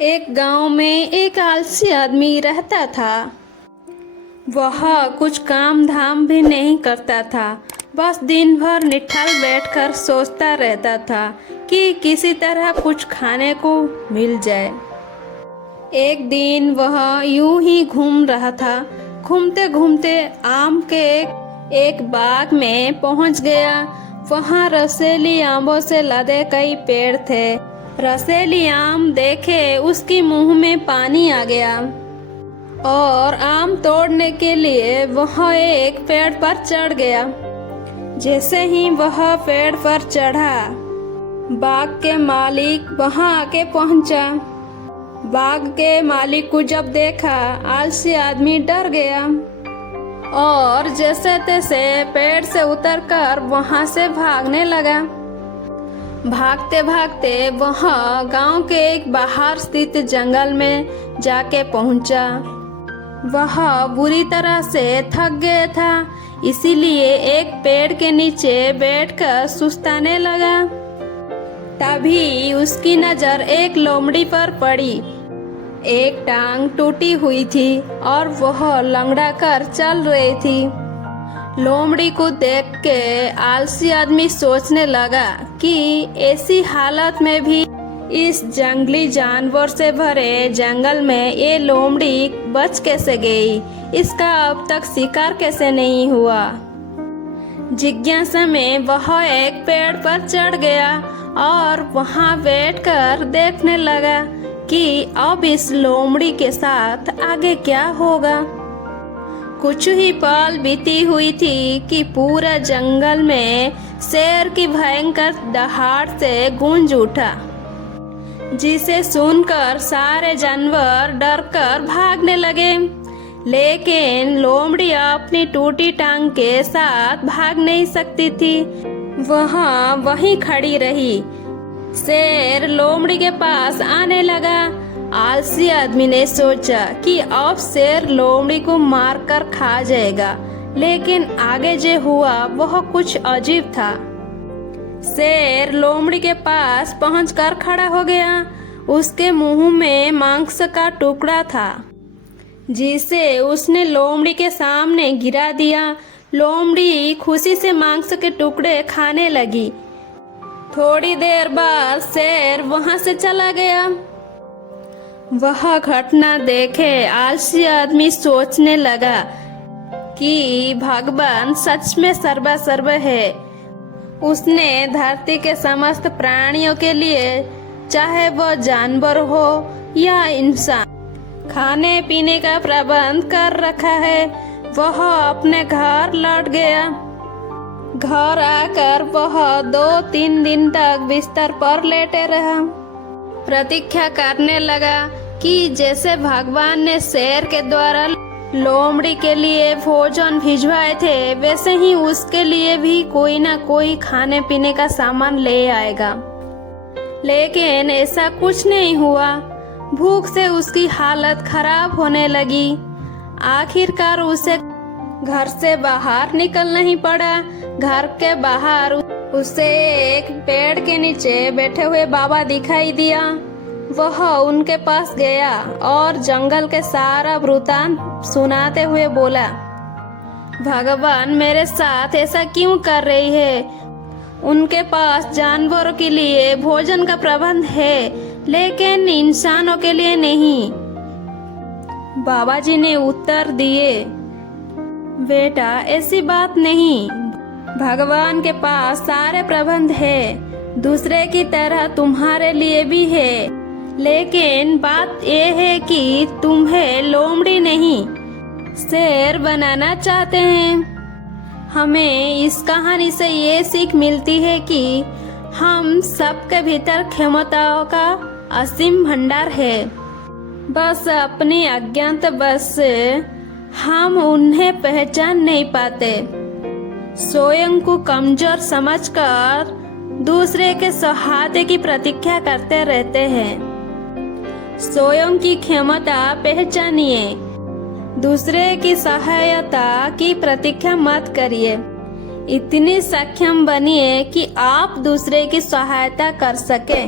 एक गांव में एक आलसी आदमी रहता था। वह कुछ काम धाम भी नहीं करता था, बस दिन भर निठल बैठकर सोचता रहता था कि किसी तरह कुछ खाने को मिल जाए। एक दिन वह यूं ही घूम रहा था। घूमते घूमते आम के एक बाग में पहुंच गया। वहां रसीली आमों से लदे कई पेड़ थे। रसीली आम देखे उसकी मुंह में पानी आ गया और आम तोड़ने के लिए वह एक पेड़ पर चढ़ गया। जैसे ही वह पेड़ पर चढ़ा, बाग के मालिक वहां आके पहुंचा। बाग के मालिक को जब देखा, आलसी आदमी डर गया और जैसे तैसे पेड़ से उतरकर वहां से भागने लगा। भागते भागते वह गांव के एक बाहर स्थित जंगल में जाके पहुंचा। वह बुरी तरह से थक गया था, इसीलिए एक पेड़ के नीचे बैठकर सुस्ताने लगा। तभी उसकी नजर एक लोमड़ी पर पड़ी। एक टांग टूटी हुई थी और वह लंगड़ा कर चल रही थी। लोमड़ी को देख के आलसी आदमी सोचने लगा कि ऐसी हालत में भी इस जंगली जानवर से भरे जंगल में ये लोमड़ी बच कैसे गई, इसका अब तक शिकार कैसे नहीं हुआ। जिज्ञासा में वह एक पेड़ पर चढ़ गया और वहां बैठकर देखने लगा कि अब इस लोमड़ी के साथ आगे क्या होगा। कुछ ही पल बीती हुई थी कि पूरा जंगल में शेर की भयंकर दहाड़ से गूंज उठा, जिसे सुनकर सारे जानवर डरकर भागने लगे। लेकिन लोमड़ी अपनी टूटी टांग के साथ भाग नहीं सकती थी, वह वहीं खड़ी रही। शेर लोमड़ी के पास आने लगा। आलसी आदमी ने सोचा कि अब शेर लोमड़ी को मारकर खा जाएगा, लेकिन आगे जो हुआ वह कुछ अजीब था। शेर लोमड़ी के पास पहुंचकर खड़ा हो गया। उसके मुंह में मांस का टुकड़ा था, जिसे उसने लोमड़ी के सामने गिरा दिया। लोमड़ी खुशी से मांस के टुकड़े खाने लगी। थोड़ी देर बाद शेर वहां से चला गया। वह घटना देखे आलसी आदमी सोचने लगा कि भगवान सच में सर्वसर्व है। उसने धरती के समस्त प्राणियों के लिए, चाहे वह जानवर हो या इंसान, खाने पीने का प्रबंध कर रखा है। वह अपने घर लौट गया। घर आकर वह 2-3 दिन तक बिस्तर पर लेटे रहा। प्रतीक्षा करने लगा कि जैसे भगवान ने शेर के द्वारा लोमड़ी के लिए भोजन भिजवाए थे, वैसे ही उसके लिए भी कोई ना कोई खाने पीने का सामान ले आएगा। लेकिन ऐसा कुछ नहीं हुआ। भूख से उसकी हालत खराब होने लगी। आखिरकार उसे घर से बाहर निकलना ही पड़ा। घर के बाहर उसे एक पेड़ के नीचे बैठे हुए बाबा दिखाई दिया। वह उनके पास गया और जंगल के सारा वृतांत सुनाते हुए बोला, भगवान मेरे साथ ऐसा क्यों कर रही है? उनके पास जानवरों के लिए भोजन का प्रबंध है, लेकिन इंसानों के लिए नहीं। बाबा जी ने उत्तर दिए, बेटा ऐसी बात नहीं। भगवान के पास सारे प्रबंध है, दूसरे की तरह तुम्हारे लिए भी है। लेकिन बात यह है कि तुम्हें लोमड़ी नहीं, शेर बनाना चाहते हैं। हमें इस कहानी से ये सीख मिलती है कि हम सबके भीतर क्षमताओं का असीम भंडार है, बस अपनी अज्ञातवश से हम उन्हें पहचान नहीं पाते। स्वयं को कमजोर समझकर दूसरे के सहायता की प्रतीक्षा करते रहते हैं। स्वयं की क्षमता पहचानिए, दूसरे की सहायता की प्रतीक्षा मत करिए। इतनी सक्षम बनिए कि आप दूसरे की सहायता कर सके।